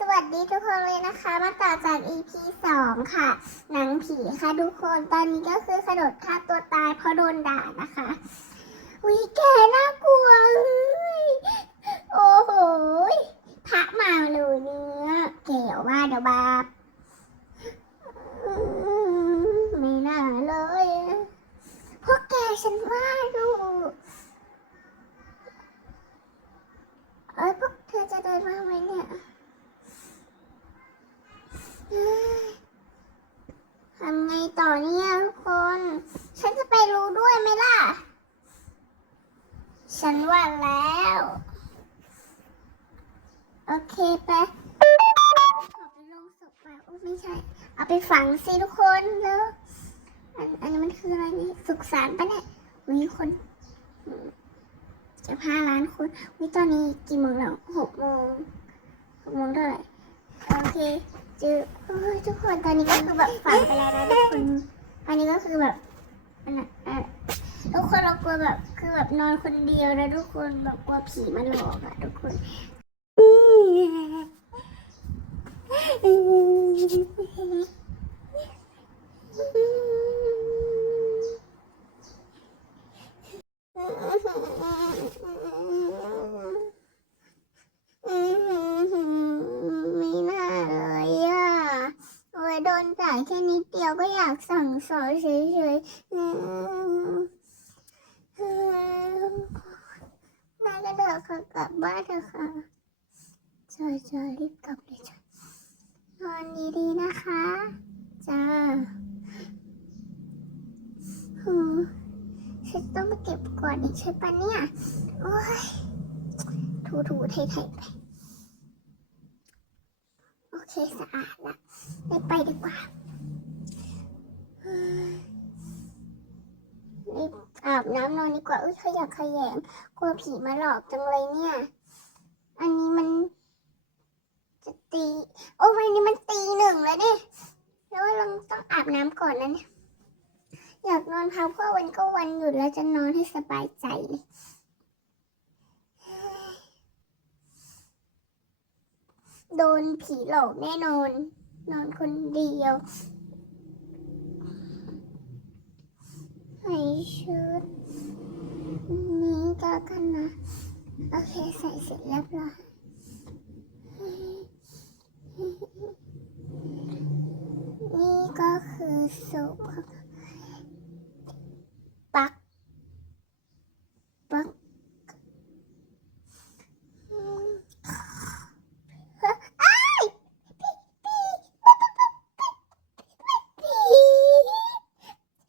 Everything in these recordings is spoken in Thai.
สวัสดีทุกคนเลยนะคะ มาต่อจาก EP สองค่ะ หนังผีค่ะทุกคนตอนนี้ก็คือกระโดดฆ่าตัวตายเพราะโดนด่านะคะวิแกน่ากลัวเอ้ยโอ้โหพระมาเลยเนี่ยเก๋วว่าเดี๋ยวบาปไม่น่าเลยพวกแกฉันว่า ไม่ใช่ เอาไปฝังสิทุกคนแล้วอันอันนี้มันคืออะไรนี่สุขสันต์ปะเนี่ยมีคนจะพาล้านคนวิตอนนี้กี่โมงแล้วหกโมงหกโมงเท่าไหร่โอเคเจอทุกคนตอนนี้ก็คือแบบฝันไปแล้วนะทุกคนตอนนี้ก็คือแบบอันน่ะอะทุกคนเรากลัวแบบคือแบบนอนคนเดียวนะทุกคนแบบกลัวผีมาหลอกอะทุกคน ไม่น่าเลยอะโอ้ยโดนด่ายแค่นิดเดียวก็อยากสั่งสอนเฉยๆอืมอืมมากันเถอะค่ะกลับบ้านเถอะค่ะจ้าจ้ารีบกลับเลยจ้ะ นอนดีๆนะคะจ้าอืมฉันต้องไปเก็บก่อนอีกใช่ปะเนี่ย โอ้ย ถูๆไทยๆไป โอเคสะอาดละไปไปดีกว่าเฮ้ยรีบอาบน้ำนอนดีกว่า อุ้ยขยักขยงกลัวผีมาหลอกจังเลยเนี่ย อันนี้มัน จะตี โอ้วันนี้มันตีหนึ่งแล้วเนี่ยแล้วเราต้องอาบน้ำก่อนนะเนี่ยอยากนอนพักเพราะวันก็วันหยุดแล้วจะนอนให้สบายใจเลยโดนผีหลอกแน่นอน นอนคนเดียวใส่ชุดนี้ก็กันนะ โอเคใส่เสร็จเรียบร้อยนี่ก็ คือสุปของปัก ปักอืมอ้ายพี่พี่ผี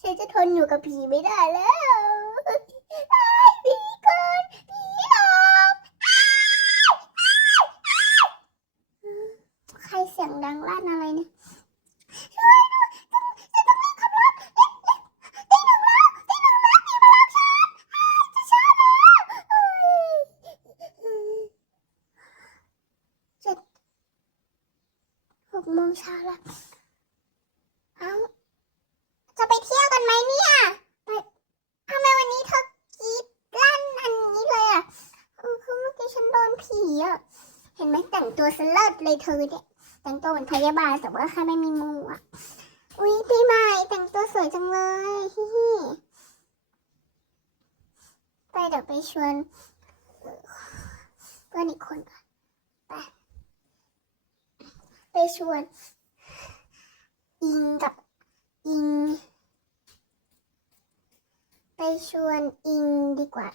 ฉันจะทนอยู่กับผีไม่ได้แล้วอ้ายผีเกินผีหลอกอ้ายอ้ายอ้ายใครเสียงดังลั่นอะไรเนี่ยช่วยด้วยต้องฉันต้องรีบขับรถเร็วเร็วตีหนึ่งแล้วตีหนึ่งแล้วผีมาหลอกฉันอ้ายจะช้าแล้วเอ้ยเอ้ยเจ็ดห กโมงเช้าแล้ว เอาจะไปเที่ยวกันไหมเนี่ยไปทำไมวันนี้เธอกรีดลั่นอันนี้เลยอะคือเมื่อกี้ฉันโดนผีอะ เห็นไหมแต่งตัวสเลิศเลยเธอเนี่ย แต่งตัวเหมือนพยาบาลแต่ว่าแค่ไม่มีมูอะ อุ๊ยปีใหม่แต่งตัวสวยจังเลยฮิฮิไปเดี๋ยวไปชวนเอ่อเพื่อนอีกคนก่อนไป ไปชวน อิงกับอิง ไปชวนอิงดีกว่า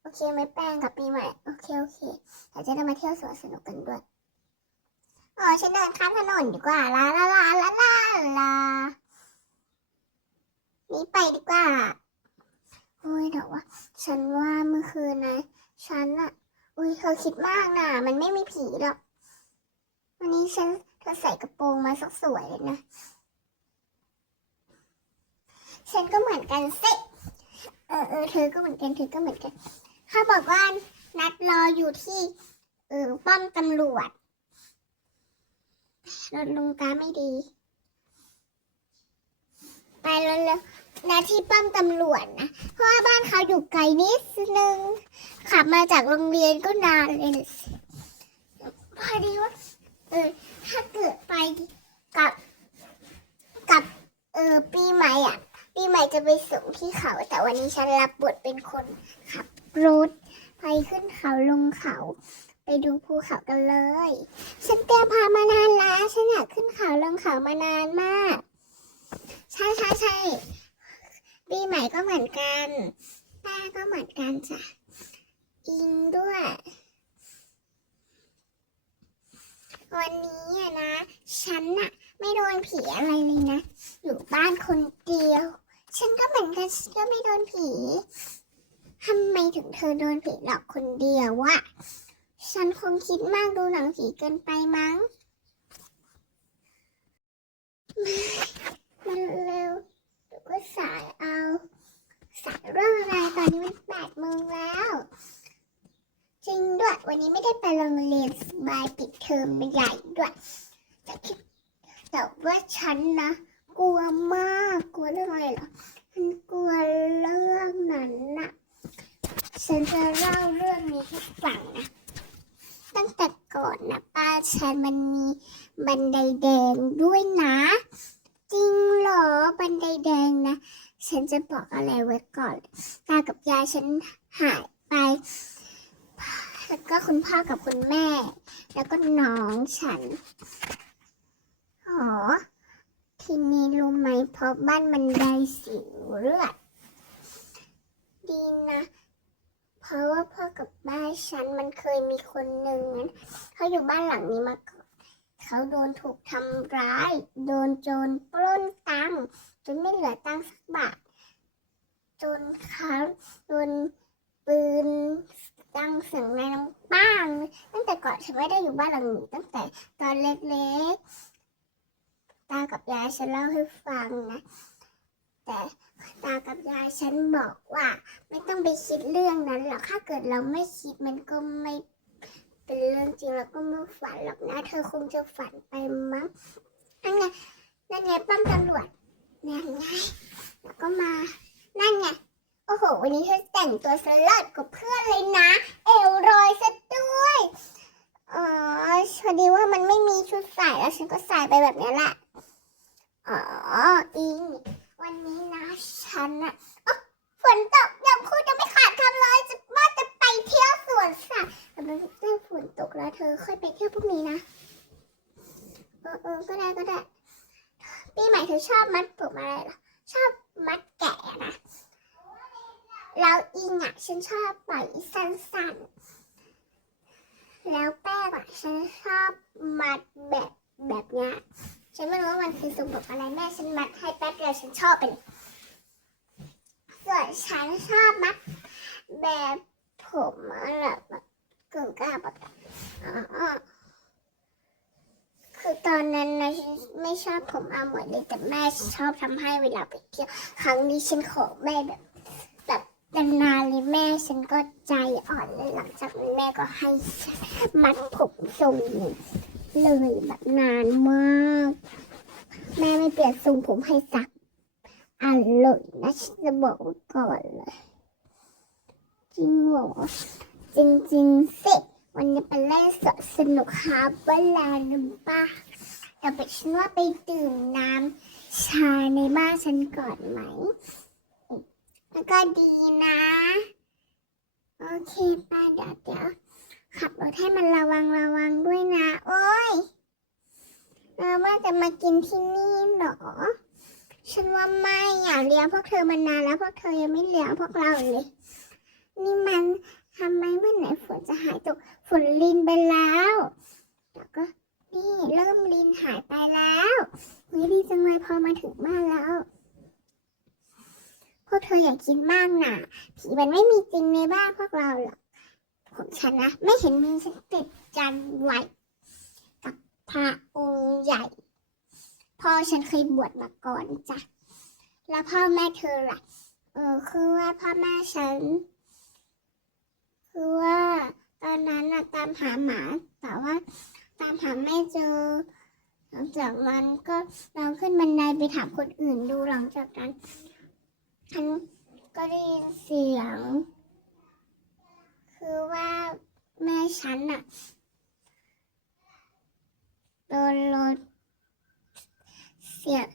โอเคไหมแป้งกับปีใหม่ โอเค โอเคเราจะได้มาเที่ยวสวนสนุกกันด้วย อ๋อ ฉันเดินข้ามถนนดีกว่า ลาลาลาลาลาลานี่ไปดีกว่าโอ้ยเดี๋ยวว่า ฉันว่าเมื่อคืนนะฉันอะอุ้ยเธอคิดมากนะมันไม่มีผีหรอก วันนี้ฉัน เธอใส่กระโปรงมาสักสวยเลยนะ ฉันก็เหมือนกันสิเออเออเธอก็เหมือนกันเธอก็เหมือนกันเขาบอกว่านัดรออยู่ที่เออป้อมตำรวจรถลุงตาไม่ดี ไปแล้วแล้วนาที่ป้อมตำรวจนะ เพราะว่าบ้านเขาอยู่ไกลนิดนึง ขับมาจากโรงเรียนก็นานเลย พอดีว่า เออกับกับเออปีใหม่อะปีใหม่จะไปส่งที่เขา แต่วันนี้ฉันรับบทเป็นคนขับรถไปขึ้นเขาลงเขา ไปดูภูเขากันเลย ฉันเตรียมพามานานแล้วฉันอยากขึ้นเขาลงเขามานานมาก ใช่ใช่ใช่ปีใหม่ก็เหมือนกันป้าก็เหมือนกันจ้ะอิงด้วย วันนี้อะนะ ฉันน่ะไม่โดนผีอะไรเลยนะ อยู่บ้านคนเดียว ฉันก็เหมือนกันฉันก็ไม่โดนผีทำไมถึงเธอโดนผีหลอกคนเดียววะฉันคงคิดมากดูหนังผีเกินไปมั้งมันเร็วหรือว่าสายเอา สายเรื่องอะไรตอนนี้มันแปดโมงแล้วจริง วันนี้ไม่ได้ไปโรงเรียนสบายปิดเทอมใหญ่ด้วยแต่คิดแต่ว่าฉันนะ กลัวมากกลัวเรื่องอะไรหรอฉันกลัวเรื่องนั้นนะฉันจะเล่าเรื่องนี้ให้ฟังนะ ตั้งแต่ก่อนนะป้าฉันมันมีบันไดแดงด้วยนะ จริงเหรอบันไดแดงนะ ฉันจะบอกอะไรไว้ก่อนตากับยายฉันหายไป แล้วก็คุณพ่อกับคุณแม่ แล้วก็น้องฉันอ๋อทีนี้รู้ไหมเพราะบ้านมันได้สิวเลือด ดีนะ เพราะว่าพ่อกับแม่ฉันมันเคยมีคนหนึ่งนั้นเขาอยู่บ้านหลังนี้มาก่อนเขาโดนถูกทำร้าย โดนโจรปล้นตังจนไม่เหลือตังสักบาทจนเขาโดนปืน ดังเสียงในน้ำป้างตั้งแต่ก่อนฉันไม่ได้อยู่บ้านหลังนี้ตั้งแต่ตอนเล็กๆ ตากับยายฉันเล่าให้ฟังนะ แต่ตากับยายฉันบอกว่าไม่ต้องไปคิดเรื่องนั้นหรอกถ้าเกิดเราไม่คิดมันก็ไม่เป็นเรื่องจริงเราก็ไม่ฝันหรอกนะเธอคงจะฝันไปมั้งนั่นไงนั่นไงป้อมตำรวจนั่นไงแล้วก็มานั่นไง โอ้โห วันนี้เธอแต่งตัวสลดกว่าเพื่อนเลยนะ เอวรอยซะด้วยอ๋อพอดีว่ามันไม่มีชุดใส่แล้วฉันก็ใส่ไปแบบนี้แหละอ๋ออิงวันนี้นะฉันอะฝนตกยังพูดยังไม่ขาดคำเลยจะว่าจะไปเที่ยวสวนสัตว์แต่มันเรื่องฝนตกแล้วเธอค่อยไปเที่ยวพรุ่งนี้นะเออเออก็ได้ก็ได้ปีใหม่เธอชอบมัดผมอะไรหรอชอบมัด อิงอะฉันชอบปล่อยสั้นๆ แล้วแป้งอะฉันชอบมัดแบบแบบเนี้ยฉันไม่รู้ว่ามันคือทรงผมอะไรแม่ฉันมัดให้แป๊บเดียวฉันชอบเป็นส่วนฉันชอบมัดแบบผมอะไรแบบกึ่งกล้าปะกะอ๋อคือตอนนั้นนะฉันไม่ชอบผมอาหมวยเลยแต่แม่ชอบทำให้เวลาไปเที่ยวครั้งนี้ฉันขอแม่แบบ นานๆเลยแม่ฉันก็ใจอ่อนเลยหลังจากนั้นแม่ก็ให้ฉันมัดผมทรงเลยแบบนานมาก แม่ไม่เปลี่ยนทรงผมให้สักอันเลยนะฉันจะบอกไว้ก่อนเลย จริงหรอจริงๆสิวันนี้ไปเล่นสนสนุกครับเวลาหนึ่งป้าแต่ไปฉันว่าไปดื่มน้ำชาในบ้านฉันก่อนไหม แล้วก็ดีนะ โอเคป้าเดี๋ยวเดี๋ยวขับรถให้มันระวังระวังด้วยนะ โอ้ยเออว่าจะมากินที่นี่เหรอ ฉันว่าไม่อยากเลี้ยงพวกเธอมานานแล้วพวกเธอยังไม่เลี้ยงพวกเราเลย นี่มันทำไมเมื่อไหร่ฝนจะหายตกฝนลินไปแล้วแล้วก็นี่เริ่มลินหายไปแล้วเฮ้ยดีจังเลยพอมาถึงบ้านแล้ว พวกเธออย่าคิดมากนะผีมันไม่มีจริงในบ้านพวกเราหรอกของฉันนะ ไม่เห็นมีฉันติดจันไว้พระองค์ใหญ่ พ่อฉันเคยบวชมาก่อนจ้ะ แล้วพ่อแม่เธอล่ะ เออคือว่าพ่อแม่ฉัน คือว่าตอนนั้นน่ะตามหาหมา แต่ว่าตามหาไม่เจอ หลังจากนั้นก็ลองขึ้นบันไดไปถามคนอื่นดูหลังจากนั้น ฉันก็ได้ยินเสียง คือว่าแม่ฉันอะโดนรถเสียง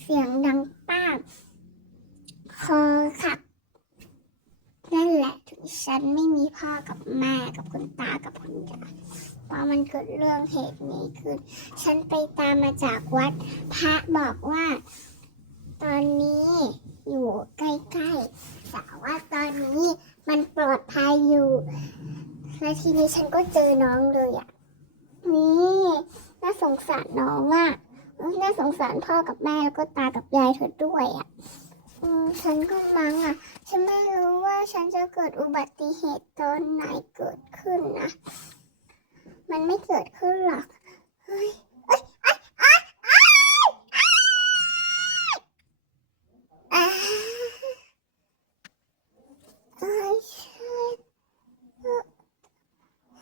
เสียงดังป้าคอขับนั่นแหละถึงฉันไม่มีพ่อกับแม่กับคุณตากับคุณยายพอมันเกิดเรื่องเหตุนี้ขึ้น ฉันไปตามมาจากวัด พระบอกว่า ตอนนี้ อยู่ใกล้ๆแต่ว่าตอนนี้มันปลอดภัยอยู่ และทีนี้ฉันก็เจอน้องเลยอะ นี่น่าสงสารน้องอะน่าสงสารพ่อกับแม่แล้วก็ตากับยายเธอด้วยอะฉันก็มั้งอะ ฉันไม่รู้ว่าฉันจะเกิดอุบัติเหตุตอนไหนเกิดขึ้นนะ มันไม่เกิดขึ้นหรอก เฮ้ยเอ้ยเอ้ยเอ้ยเอ้ยเอ้ยเอ้ยใช่เอ้ย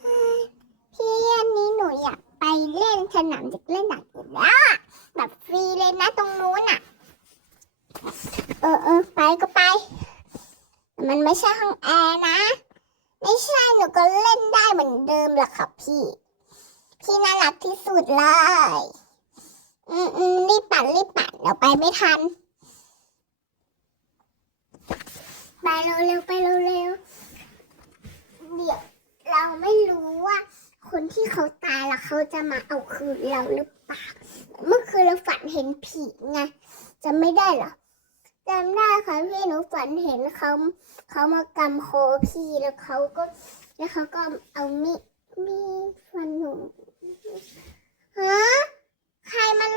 เอ้ยพี่อันนี้หนูอยากไป เล่นสนามเด็กเล่นหนักอยู่แล้วอะแบบฟรีเลยนะตรงนู้นอะ เออเออไปก็ไป มันไม่ใช่ห้องแอร์นะ ไม่ใช่หนูก็เล่นได้เหมือนเดิมแหละค่ะพี่ พี่น่ารักที่สุดเลย อืมอืมรีบปั่นรีบปั่นเดี๋ยวไปไม่ทัน ไปเร็วๆไปเร็วๆเดี๋ยวเราไม่รู้ว่า คนที่เขาตายแล้วเขาจะมาเอาคืนเราหรือเปล่า เมื่อคืนเราฝันเห็นผีไงจะไม่ได้เหรอจำได้ค่ะพี่หนูฝันเห็นเขาเขามากำคอพี่แล้วเขาก็ แล้วเขาก็เอามีมีฟันหนูฮะใครมัน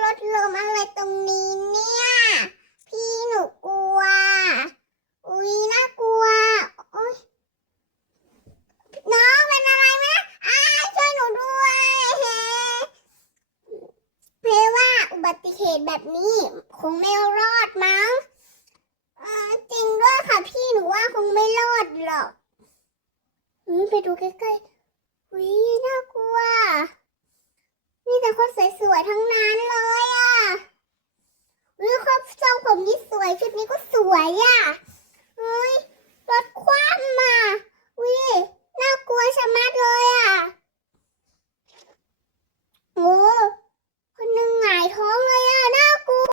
อุ้ไปดูใกล้ๆวิน่ากลัว นี่แต่คนสวยๆทั้งนั้นเลยอะอุ้ยคเทรงผมนี่สวยชุดนี้ก็สวยอะเฮ้ยรถคว่ำมาวิน่ากลัวชะมัดเลยอะโอ้คนหนึ่งหงายท้องเลยอะน่ากลัว